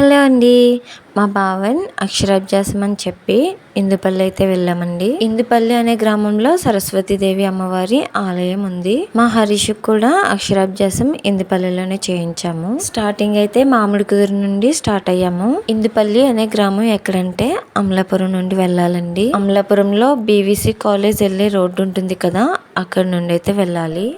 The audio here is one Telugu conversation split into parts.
హలో అండి. మా బావన్ అక్షరాభ్యాసం అని చెప్పి ఇందుపల్లి అయితే వెళ్ళామండి. ఇందుపల్లి అనే గ్రామంలో సరస్వతీదేవి అమ్మవారి ఆలయం ఉంది. మా హరీష్ కూడా అక్షరాభ్యాసం ఇందుపల్లిలోనే చేయించాము. స్టార్టింగ్ అయితే మామిడి కుదురు నుండి స్టార్ట్ అయ్యాము. ఇందుపల్లి అనే గ్రామం ఎక్కడంటే అమలాపురం నుండి వెళ్ళాలండి. అమలాపురంలో బీవీసీ కాలేజ్ వెళ్ళే రోడ్డు ఉంటుంది కదా, అక్కడ నుండి అయితే వెళ్ళాలి.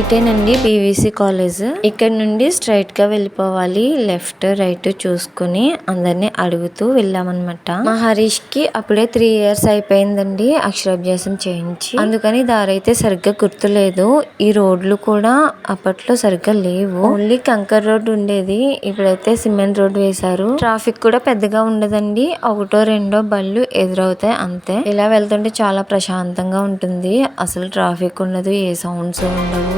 ఇటేనండి బీవీసీ కాలేజ్. ఇక్కడ నుండి స్ట్రైట్ గా వెళ్ళిపోవాలి. లెఫ్ట్ రైట్ చూసుకుని అందరినీ అడుగుతూ వెళ్ళామన్నమాట. మా హరీష్ కి అప్పుడే 3 years అయిపోయిందండి అక్షరాభ్యాసం చేయించి. అందుకని దారి అయితే సరిగ్గా గుర్తులేదు. ఈ రోడ్లు కూడా అప్పట్లో సరిగ్గా లేవు. ఓన్లీ కంకర్ రోడ్ ఉండేది. ఇప్పుడైతే సిమెంట్ రోడ్ వేశారు. ట్రాఫిక్ కూడా పెద్దగా ఉండదండి. ఒకటో రెండో బళ్ళు ఎదురవుతాయి అంతే. ఇలా వెళ్తుంటే చాలా ప్రశాంతంగా ఉంటుంది. అసలు ట్రాఫిక్ ఉండదు, ఏ సౌండ్స్ ఉండవు.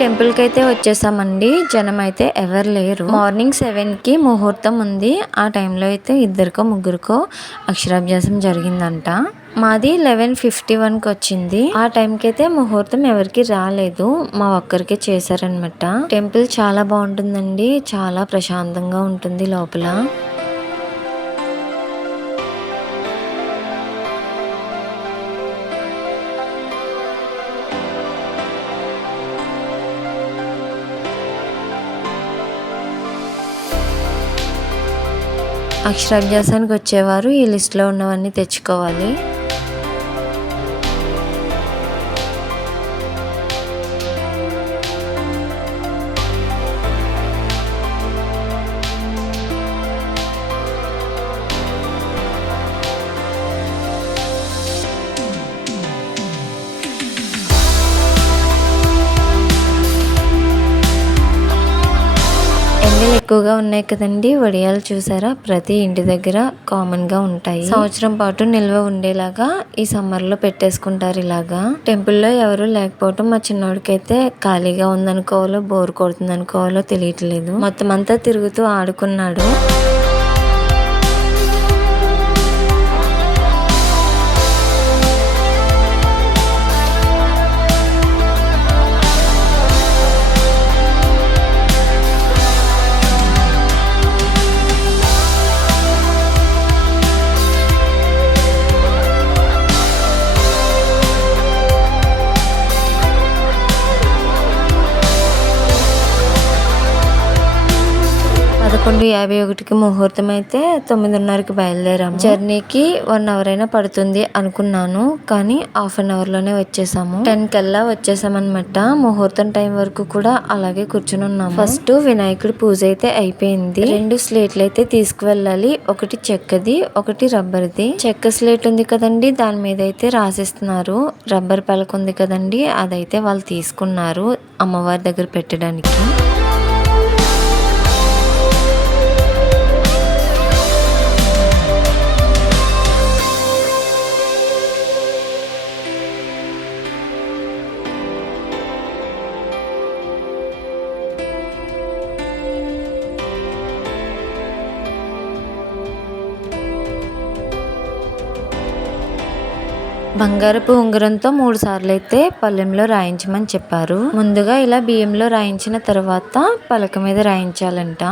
టెంపుల్ కి అయితే వచ్చేసామండి. జనం అయితే ఎవరు లేరు. మార్నింగ్ 7 కి ముహూర్తం ఉంది. ఆ టైంలో అయితే 2కో 3కో అక్షరాభ్యాసం జరిగిందంట. మాది 11:51కి వచ్చింది. ఆ టైంకి అయితే ముహూర్తం ఎవరికి రాలేదు, మా ఒక్కరికే చేశారనమాట. టెంపుల్ చాలా బాగుంటుందండి. చాలా ప్రశాంతంగా ఉంటుంది లోపల. అక్షరాభ్యాసానికి వచ్చేవారు ఈ లిస్ట్లో ఉన్నవన్నీ తెచ్చుకోవాలి. ఎక్కువగా ఉన్నాయి కదండి వడియాలు. చూసారా, ప్రతి ఇంటి దగ్గర కామన్ గా ఉంటాయి. సంవత్సరం పాటు నిల్వ ఉండేలాగా ఈ సమ్మర్ లో పెట్టేసుకుంటారు ఇలాగా. టెంపుల్లో ఎవరు లేకపోవటం మా చిన్నోడికైతే ఖాళీగా ఉందనుకోవాలో బోర్ కొడుతుంది అనుకోవాలో తెలియట్లేదు. మొత్తం అంతా తిరుగుతూ ఆడుకున్నాడు. పదకొండు 51కి ముహూర్తం అయితే 9:30కి బయలుదేరాము. జర్నీకి 1 అవర్ అయినా పడుతుంది అనుకున్నాను, కానీ హాఫ్ అన్ అవర్ లోనే వచ్చేసాము. 10 కల్లా వచ్చేసామన్నమాట. ముహూర్తం టైం వరకు కూడా అలాగే కూర్చుని ఉన్నాము. ఫస్ట్ వినాయకుడి పూజ అయితే అయిపోయింది. 2 స్లేట్లు అయితే తీసుకువెళ్ళాలి. ఒకటి చెక్కది, ఒకటి రబ్బర్ది. చెక్క స్లేట్ ఉంది కదండి, దాని మీద అయితే రాసిస్తున్నారు. రబ్బర్ పలక ఉంది కదండి, అదైతే వాళ్ళు తీసుకున్నారు అమ్మవారి దగ్గర పెట్టడానికి. బంగారపు ఉంగరంతో 3 సార్లు అయితే పళ్ళెంలో రాయించమని చెప్పారు. ముందుగా ఇలా బియ్యంలో రాయించిన తర్వాత పలక మీద రాయించాలంట.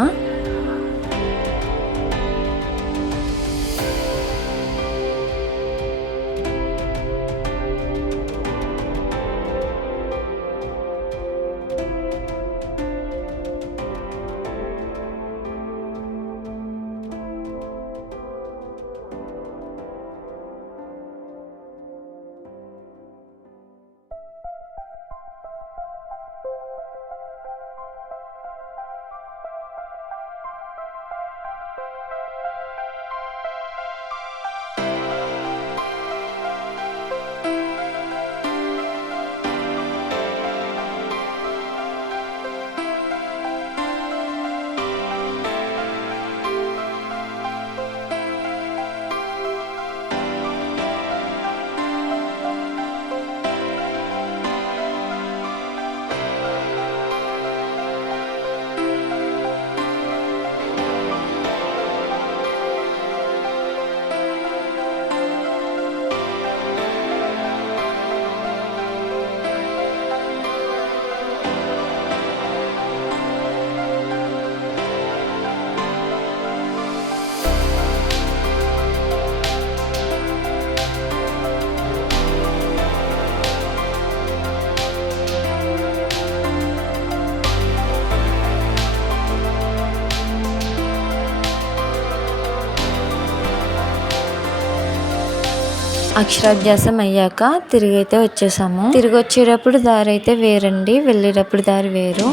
అక్షరాభ్యాసం అయ్యాక తిరిగి అయితే వచ్చేసాము. తిరిగి వచ్చేటప్పుడు దారి అయితే వేరండి, వెళ్ళేటప్పుడు దారి వేరు.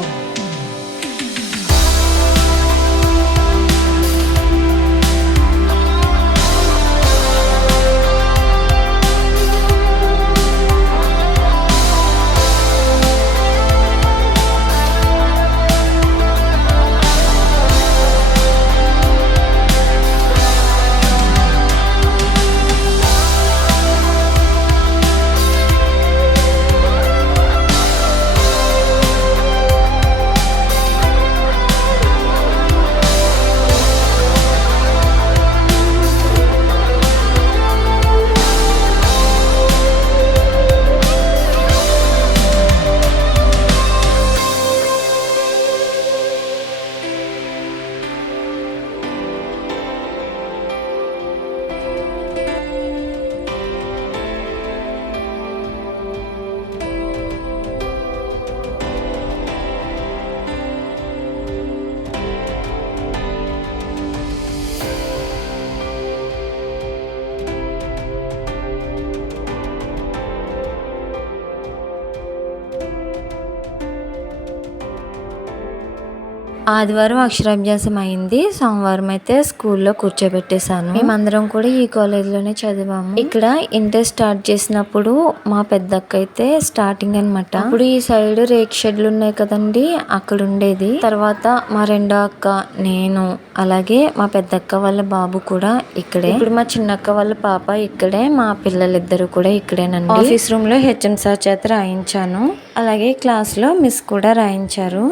ఆదివారం అక్షరాభ్యాసం అయింది, సోమవారం అయితే స్కూల్లో కూర్చోబెట్టేశాను. మేమందరం కూడా ఈ కాలేజీలోనే చదివాము. ఇక్కడ ఇంటర్ స్టార్ట్ చేసినప్పుడు మా పెద్దక్క అయితే స్టార్టింగ్ అనమాట. ఇప్పుడు ఈ సైడ్ రేక్ షెడ్లు ఉన్నాయి కదండి, అక్కడ ఉండేది. తర్వాత మా రెండో అక్క, నేను, అలాగే మా పెద్దక్క వాళ్ళ బాబు కూడా ఇక్కడే. ఇప్పుడు మా చిన్నక్క వాళ్ళ పాప ఇక్కడే, మా పిల్లలిద్దరు కూడా ఇక్కడేనండి. ఆఫీస్ రూమ్ లో హెచ్ఎం సార్ చేత రాయించాను, అలాగే క్లాస్ లో మిస్ కూడా రాయించారు.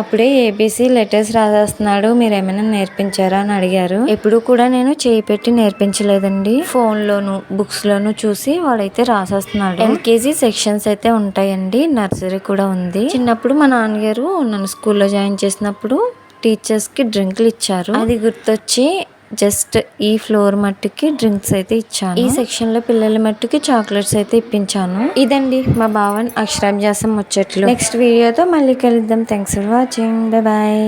అప్పుడే ఏబీసీ లెటర్స్ రాసేస్తున్నాడు, మీరు ఏమైనా నేర్పించారా అని అడిగారు. ఎప్పుడు కూడా నేను చేయి పెట్టి నేర్పించలేదండి, ఫోన్ లోను బుక్స్ లోను చూసి వాడైతే రాసేస్తున్నాడు. ఎల్కేజీ సెక్షన్స్ అయితే ఉంటాయండి, నర్సరీ కూడా ఉంది. చిన్నప్పుడు మా నాన్నగారు నన్ను స్కూల్లో జాయిన్ చేసినప్పుడు టీచర్స్ కి డ్రింక్లు ఇచ్చారు, అది గుర్తొచ్చి జస్ట్ ఈ ఫ్లోర్ మట్టుకి డ్రింక్స్ అయితే ఇచ్చాను. ఈ సెక్షన్ లో పిల్లల మట్టుకి చాక్లెట్స్ అయితే ఇప్పించాను. ఇదండి మా భావన్ అక్షరాభ్యాసం ముచ్చట్లు. నెక్స్ట్ వీడియోతో మళ్ళీ కలుద్దాం. Thanks for watching. Bye bye.